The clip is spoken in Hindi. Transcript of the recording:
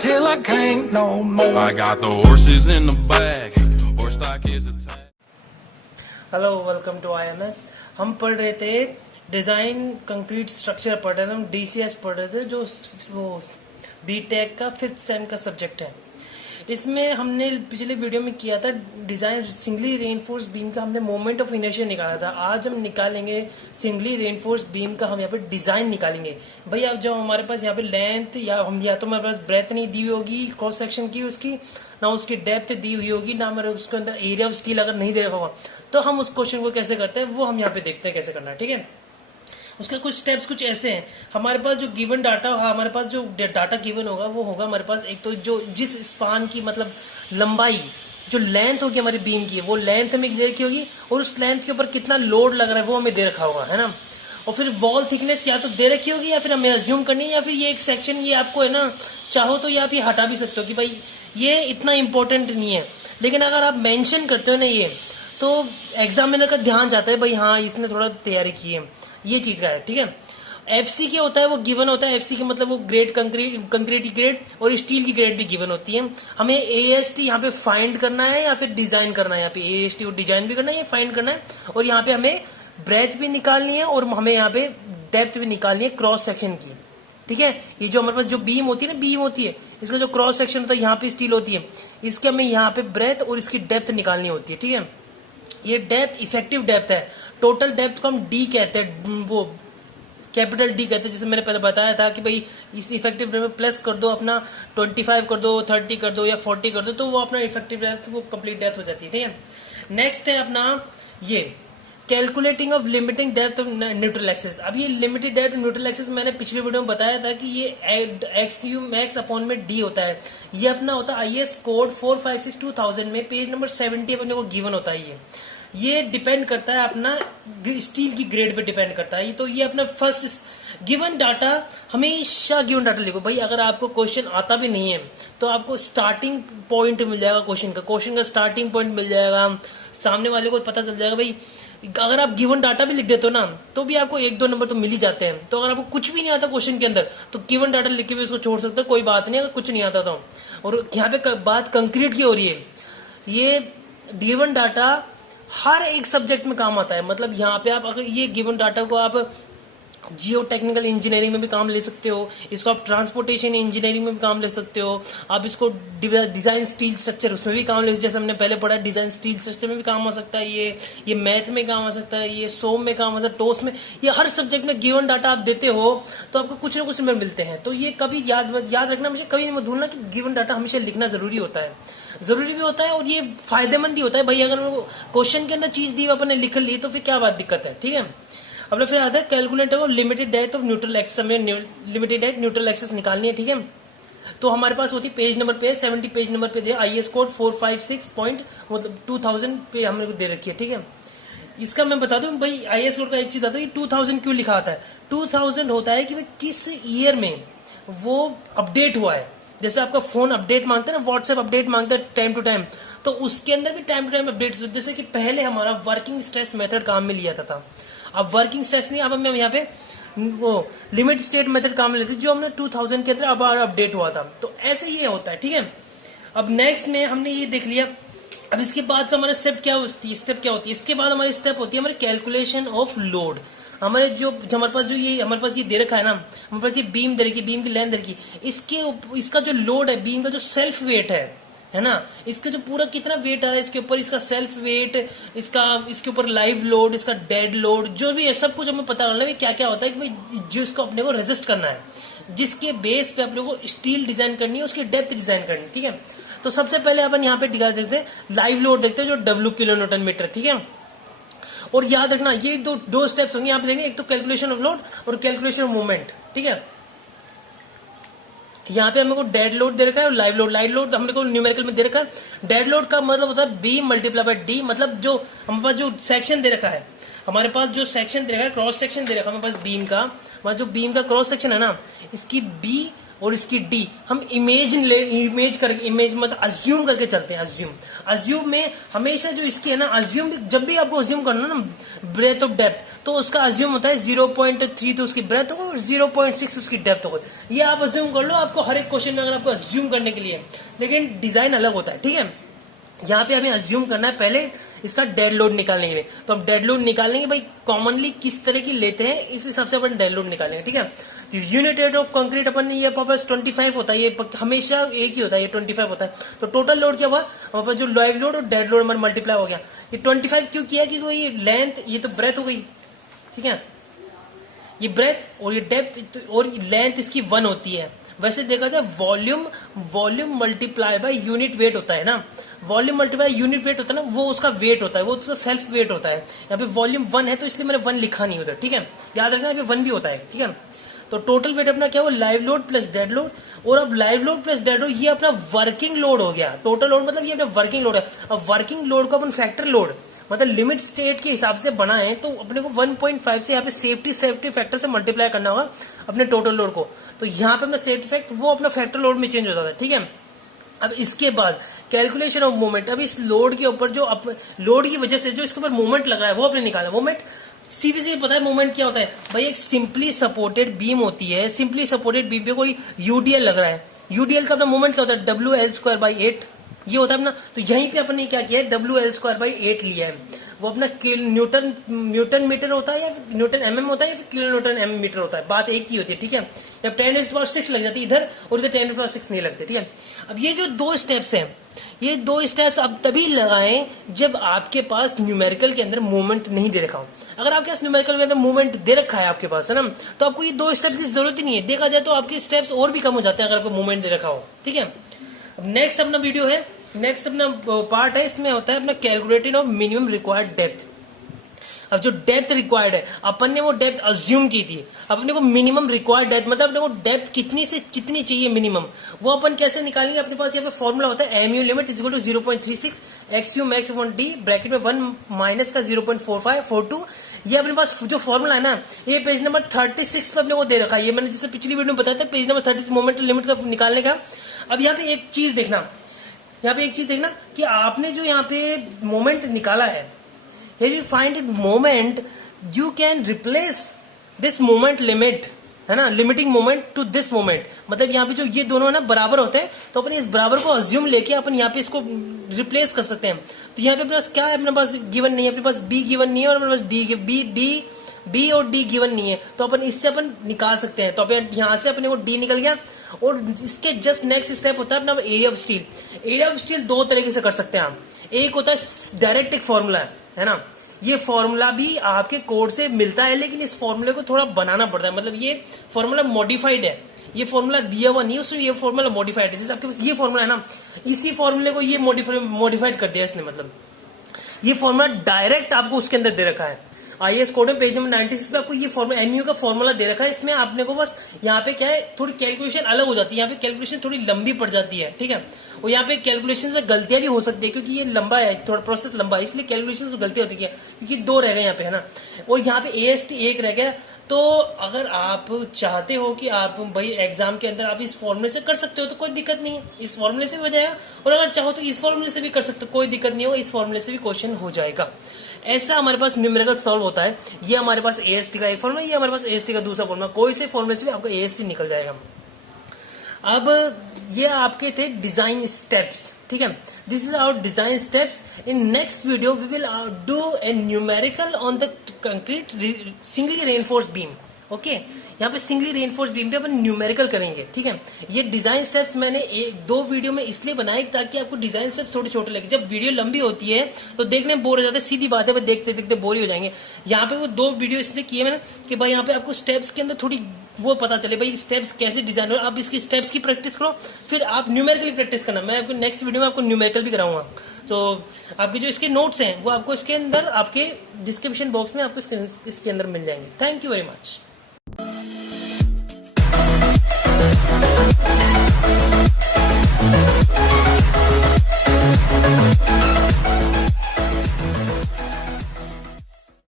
till I can't no more. I got the horses in the back, horse stock is attached. Hello welcome to IMS। हम पढ़ रहे थे डिज़ाइन कंक्रीट स्ट्रक्चर पढ़ रहे थे, हम DCS पढ़ रहे थे जो वो BTech का 5th सेम का सब्जेक्ट है। इसमें हमने पिछले वीडियो में किया था डिज़ाइन सिंगली रेनफोर्स बीम का, हमने मोमेंट ऑफ इनर्शिया निकाला था। आज हम निकालेंगे सिंगली रेनफोर्स बीम का, हम यहाँ पे डिज़ाइन निकालेंगे। भाई अब जब हमारे पास यहाँ पे लेंथ या तो हमारे पास ब्रेथ नहीं दी हुई होगी क्रॉस सेक्शन की उसकी, ना उसकी डेप्थ दी हुई होगी, ना हमारे उसके अंदर एरिया ऑफ स्टील अगर नहीं दे रखा होगा, तो हम उस क्वेश्चन को कैसे करते हैं वो हम यहाँ पे देखते हैं कैसे करना है। ठीक है, उसके कुछ स्टेप्स कुछ ऐसे हैं। हमारे पास जो गिवन डाटा, हमारे पास जो डाटा गिवन होगा वो होगा हमारे पास एक तो जो जिस स्पान की मतलब लंबाई, जो लेंथ होगी हमारी बीम की, वो लेंथ हमें दे रखी होगी और उस लेंथ के ऊपर कितना लोड लग रहा है वो हमें दे रखा होगा, है ना। और फिर वॉल थिकनेस या तो दे रखी होगी या फिर हमें अज्यूम करनी है, या फिर ये एक सेक्शन ये आपको है ना, चाहो तो ये आप ये हटा भी सकते हो कि भाई ये इतना इंपॉर्टेंट नहीं है। लेकिन अगर आप मेंशन करते हो ना ये, तो एग्जामिनर का ध्यान जाता है भाई हाँ इसने थोड़ा तैयारी की है, ये चीज़ का है। ठीक है, FC क्या होता है, वो गिवन होता है। FC का मतलब वो ग्रेड कंक्रीट की ग्रेड और स्टील की ग्रेड भी गिवन होती है। हमें AST यहाँ पे फाइंड करना है या फिर डिजाइन करना है। यहाँ पे AST और डिजाइन भी करना है, फाइंड करना है। और यहाँ पे हमें ब्रेथ भी निकालनी है और हमें यहाँ पे डेप्थ भी निकालनी है क्रॉस सेक्शन की। ठीक है, ये जो हमारे पास जो बीम होती है ना, बीम होती है, इसका जो क्रॉस सेक्शन होता है यहाँ पे स्टील होती है, इसके हमें यहाँ पे ब्रेथ और इसकी डेप्थ निकालनी होती है। ठीक है, ये डेप्थ इफेक्टिव डेप्थ है। टोटल डेप्थ को हम D कहते हैं, वो कैपिटल D कहते हैं। जैसे मैंने पहले बताया था कि भाई इस इफेक्टिव डेप्थ में प्लस कर दो अपना 25 कर दो, 30 कर दो या 40 कर दो, तो वो अपना इफेक्टिव डेप्थ वो कंप्लीट डेप्थ हो जाती है। ठीक है, नेक्स्ट है अपना ये calculating of limiting depth of neutral axis. अब ये लिमिटेड डेप्थ न्यूट्रल एक्सेस मैंने पिछले वीडियो में बताया था कि ये XU मैक्स अपॉन में D होता है। ये अपना होता है IS कोड 456/2000 में पेज नंबर 70 अपने को गिवन होता है। ये डिपेंड करता है अपना स्टील की ग्रेड पे डिपेंड करता है। तो ये अपना फर्स्ट गिवन डाटा, हमेशा गिवन डाटा लिखो भाई। अगर आपको क्वेश्चन आता भी नहीं है तो आपको स्टार्टिंग पॉइंट मिल जाएगा, क्वेश्चन का स्टार्टिंग पॉइंट मिल जाएगा, सामने वाले को पता चल जाएगा भाई। अगर आप गिवन डाटा भी लिख देते हो ना तो भी आपको 1-2 नंबर तो मिल ही जाते हैं। तो अगर आपको कुछ भी नहीं आता क्वेश्चन के अंदर तो गिवन डाटा लिख के भी उसको छोड़ सकते हो, कोई बात नहीं अगर कुछ नहीं आता तो। और यहाँ पे बात कंक्रीट की हो रही है, ये गिवन डाटा हर एक सब्जेक्ट में काम आता है। मतलब यहाँ पे आप अगर ये गिवन डाटा को आप जियो टेक्निकल इंजीनियरिंग में भी काम ले सकते हो, इसको आप ट्रांसपोर्टेशन इंजीनियरिंग में भी काम ले सकते हो, आप इसको डिजाइन स्टील स्ट्रक्चर उसमें भी काम ले, जैसे हमने पहले पढ़ा डिजाइन स्टील स्ट्रक्चर में भी काम आ सकता है, ये मैथ में काम आ सकता है, ये सोम में काम आ सकता है, टोस में, ये हर सब्जेक्ट में गिवन डाटा आप देते हो तो आपको कुछ ना कुछ में मिलते हैं। तो ये कभी याद रखना, मुझे कभी नहीं भूलना कि गिवन डाटा हमेशा लिखना जरूरी होता है, जरूरी भी होता है और ये फायदेमंद ही होता है भाई। अगर क्वेश्चन के अंदर चीज दी अपने लिख ली तो फिर क्या बात दिक्कत है। ठीक है, अब फिर आता है कैलकुलेटर को limited depth of neutral axis, हमें लिमिटेड डेप्थ न्यूट्रल एक्सेस निकालनी है। ठीक है, तो हमारे पास होती है पेज नंबर पे 70 पेज नंबर पे दे IS कोड 456.2000 पे हमने को दे रखी है। ठीक है, इसका मैं बता दूं भाई IS कोड का एक चीज आता है कि 2000 क्यों लिखा आता है। 2000 होता है कि भाई किस ईयर में वो अपडेट हुआ है। जैसे आपका फोन अपडेट मांगता है ना, व्हाट्सएप अपडेट मांगता है टाइम टू टाइम, तो उसके अंदर भी टाइम टू टाइम अपडेट। जैसे कि पहले हमारा वर्किंग स्ट्रेस मेथड काम में लिया था। अब वर्किंग स्ट्रेस नहीं, अब हम यहाँ पे वो लिमिट स्टेट मेथड काम में लेते जो हमने 2000 के अंदर अब अपडेट हुआ था। तो ऐसे ये होता है। ठीक है, अब नेक्स्ट में हमने ये देख लिया। अब इसके बाद का हमारा स्टेप क्या होती है, इसके बाद हमारी स्टेप होती है हमारी कैलकुलेशन ऑफ लोड। हमारे हमारे पास जो ये हमारे पास ये दे रखा है ना, हमारे पास ये बीम दे रखी, बीम की लेंथ दे रखी, इसका जो लोड है, बीम का जो सेल्फ वेट है ना, इसका जो पूरा कितना वेट आ रहा है इसके ऊपर, इसका सेल्फ वेट, इसके ऊपर लाइव लोड, इसका डेड लोड, जो भी है सब कुछ हमें पता करना है क्या क्या होता है कि भाई जो इसको अपने को रेजिस्ट करना है, जिसके बेस पे अपने को स्टील डिजाइन करनी है, उसकी डेप्थ डिजाइन करनी है। ठीक है, तो सबसे पहले अपन यहाँ पे देखते हैं लाइव लोड, देखते हैं जो W किलो न्यूटन मीटर। ठीक है, और याद रखना ये दो स्टेप्स होंगे यहाँ पे देंगे, एक तो कैलकुलेशन ऑफ लोड और कैलकुलेशन ऑफ मूवमेंट। ठीक है, यहाँ पे हमें को डेड लोड दे रखा है और लाइव लोड हमने को न्यूमेरिकल में दे रखा है। डेड लोड का मतलब होता है B मल्टीप्लाई बाय D, मतलब जो हमारे पास जो सेक्शन दे रखा है, हमारे पास जो सेक्शन दे रखा है, क्रॉस सेक्शन दे रखा है हमारे पास बीम का, हमारा जो बीम का क्रॉस सेक्शन है ना, इसकी B और इसकी डी, हम इमेज मतलब अज्यूम करके चलते हैं। अज्यूम में हमेशा जो इसकी है ना, अज्यूम जब भी आपको अज्यूम करना ना ब्रेथ ऑफ डेप्थ, तो उसका अज्यूम होता है 0.3 तो उसकी ब्रेथ हो गई, 0.6 उसकी डेप्थ हो गई। ये आप अज्यूम कर लो आपको हर एक क्वेश्चन में अगर आपको अज्यूम करने के लिए, लेकिन डिजाइन अलग होता है। ठीक है, यहाँ पे हमें अज्यूम करना है पहले इसका डेड लोड निकालने के लिए, तो हम डेड लोड निकालेंगे भाई कॉमनली किस तरह की लेते हैं, इस हिसाब से अपन डेड लोड निकालेंगे। ठीक है, तो यूनिट वेट ऑफ कंक्रीट अपन ये पास 25 होता है, ये हमेशा एक ही होता है, ये 25 होता है। तो टोटल लोड क्या हुआ हमारे पास, जो लाइव लोड और डेड लोड हमारे मल्टीप्लाई हो गया। ये 25 क्यों किया, क्योंकि ये लेंथ, ये तो ब्रेथ हो गई, ठीक है, ये ब्रेथ और ये डेप्थ और लेंथ इसकी 1 होती है। वैसे देखा जाए volume multiply by unit weight होता है ना, वॉल्यूम मल्टीप्लाई यूनिट वेट होता है ना, वो उसका वेट होता है, वो उसका सेल्फ वेट होता है। यहाँ पे वॉल्यूम 1 है तो इसलिए मैंने 1 लिखा नहीं उधर। ठीक है, याद रखना यहाँ पे 1 भी होता है। ठीक है, तो टोटल वेट अपना क्या हुआ, live load plus dead load. और अब live load plus dead load ये अपना वर्किंग लोड हो गया। टोटल लोड मतलब ये अपना वर्किंग लोड है। अब वर्किंग लोड को अपन फैक्टर लोड मतलब लिमिट स्टेट के हिसाब से बनाए तो अपने को 1.5 से यहाँ पे सेफ्टी फैक्टर से मल्टीप्लाई करना होगा अपने टोटल लोड को। तो यहाँ पे अपना सेफ्टी फैक्टर वो अपना फैक्टर लोड में चेंज हो जाता है। ठीक है, अब इसके बाद कैलकुलेशन ऑफ मोमेंट। अब इस लोड के ऊपर जो लोड की वजह से जो इसके ऊपर मोमेंट लग रहा है वो अपने निकाला। मोमेंट सीधे पता है मोमेंट क्या होता है भाई, एक सिंपली सपोर्टेड बीम होती है, सिंपली सपोर्टेड बीम पे कोई यूडीएल लग रहा है, यूडीएल का अपना मोमेंट क्या होता है, WL²/8 ये होता है अपना। तो यहीं पे अपन ने क्या किया है, WL²/8 लिया है, वो अपना न्यूटन मीटर होता है या न्यूटन mm होता है या फिर किलो न्यूटन m मीटर होता है, बात एक ही होती है। ठीक है, जब 10⁻6 लग जाती है इधर और इधर 10⁻6 नहीं लगते। ठीक है, अब ये जो 2 स्टेप्स हैं, ये 2 स्टेप्स आप तभी लगाएं जब आपके पास न्यूमेरिकल के अंदर मूवमेंट नहीं दे रखा हो। अगर आपके पास न्यूमेरिकल के अंदर मूवमेंट दे रखा है आपके पास, है ना, तो आपको ये 2 स्टेप्स की जरूरत ही नहीं है। देखा जाए तो आपके स्टेप्स और भी कम हो जाते हैं अगर आपको मूवमेंट दे रखा हो। ठीक है, अब नेक्स्ट अपना वीडियो है, नेक्स्ट अपना पार्ट है, इसमें होता है अपना calculating of minimum required depth. अब जो डेप्थ रिक्वायर्ड है अपन ने वो डेप्थ अज्यूम की थी, अपने को मिनिमम रिक्वायर्ड डेप्थ मतलब अपने को डेप्थ कितनी से कितनी चाहिए मिनिमम, वो अपन कैसे निकालेंगे। अपने पास यहाँ पे फॉर्मूला होता है MU limit is equal to 0.36 XU max upon D bracket में 1 माइनस का 0.4542। ये अपने पास जो फॉर्मूला है ना, ये पेज नंबर 36 पे अपने को दे रखा है। ये मैंने जैसे पिछली वीडियो में बताया था, पेज नंबर 36 मोमेंट लिमिट का निकालने का। अब यहाँ पे एक चीज देखना, यहाँ पे एक चीज देखना कि आपने जो यहाँ पे मोमेंट निकाला है, here you find it moment, you can replace this moment limit, है ना, limiting moment to this moment. मतलब यहाँ पे जो ये दोनों है ना बराबर होते हैं, तो अपन इस बराबर को अज्यूम लेके अपन यहाँ पे इसको रिप्लेस कर सकते हैं। तो यहाँ पे अपने पास क्या है, अपने पास गिवन नहीं है, अपने पास बी गिवन नहीं है और अपने पास बी और डी गिवन नहीं है, तो अपन इससे अपन निकाल सकते हैं। तो अपन यहाँ से अपने को डी निकल गया। और इसके जस्ट नेक्स्ट स्टेप होता है अपना area of steel. Area of steel 2 तरीके से कर सकते हैं हम। एक होता है डायरेक्ट एक फॉर्मूला है ना, ये फॉर्मूला भी आपके कोड से मिलता है, लेकिन इस फॉर्मूले को थोड़ा बनाना पड़ता है। मतलब ये फॉर्मूला मॉडिफाइड है, ये फॉर्मूला दिया हुआ नहीं, उसमें ये फॉर्मूला मॉडिफाइड है। जैसे आपके पास ये फॉर्मूला है ना, इसी फॉर्मूले को ये मॉडिफाइड कर दिया इसने। मतलब ये फॉर्मूला डायरेक्ट आपको उसके अंदर दे रखा है। IAS कोड में पेज नंबर 96 पे आपको ये फॉर्मूला MU का फॉर्मूला दे रखा है। इसमें आपने को बस यहाँ पे क्या है, थोड़ी कैलकुलेशन अलग हो जाती है, यहाँ पे कैलकुलेशन थोड़ी लंबी पड़ जाती है। ठीक है, और यहाँ पे कैलकुलेशन से गलतियां भी हो सकती है, क्योंकि ये लंबा है, थोड़ा प्रोसेस लंबा है, इसलिए कैलकुलेशन से गलतियां होती है, क्योंकि 2 रह गए यहाँ पे, है ना, और यहाँ पे AST 1 रह गया। तो अगर आप चाहते हो कि आप भाई एग्जाम के अंदर आप इस फॉर्मूले से कर सकते हो तो कोई दिक्कत नहीं है, इस फॉर्मूले से भी हो जाएगा। और अगर चाहो तो इस फॉर्मूले से भी कर सकते हो, कोई दिक्कत नहीं होगा, इस फॉर्मूले से भी क्वेश्चन हो जाएगा। ऐसा हमारे पास न्यूमेरिकल सॉल्व होता है। ये हमारे पास AST का एक फॉर्मूला, ये हमारे पास AST का दूसरा फॉर्मूला, कोई से फॉर्मूले से भी आपका AST निकल जाएगा। अब ये आपके थे डिजाइन स्टेप्स। ठीक है, this is our design steps. In next video we will do a numerical on the concrete singly reinforced beam. Okay, यहाँ पे सिंगली रेनफोर्स बीम पे अपन न्यूमेरिकल करेंगे। ठीक है, ये डिजाइन स्टेप्स मैंने 2 वीडियो में इसलिए बनाए ताकि आपको डिजाइन स्टेप्स थोड़े छोटे लगे। जब वीडियो लंबी होती है तो देखने में बोर हो जाता है, सीधी बात है, देखते देखते बोर ही हो जाएंगे। यहाँ पे वो 2 वीडियो इसलिए किए मैंने कि भाई यहाँ पे आपको स्टेप्स के अंदर थोड़ी वो पता चले भाई स्टेप्स कैसे डिजाइन हो। आप इसकी स्टेप्स की प्रैक्टिस करो, फिर आप न्यूमेरिकल प्रैक्टिस करना। मैं आपको नेक्स्ट वीडियो में आपको न्यूमेरिकल भी कराऊंगा। तो आपके जो इसके नोट्स हैं वो आपको इसके अंदर आपके डिस्क्रिप्शन बॉक्स में आपको इसके अंदर मिल जाएंगे। Thank you very much.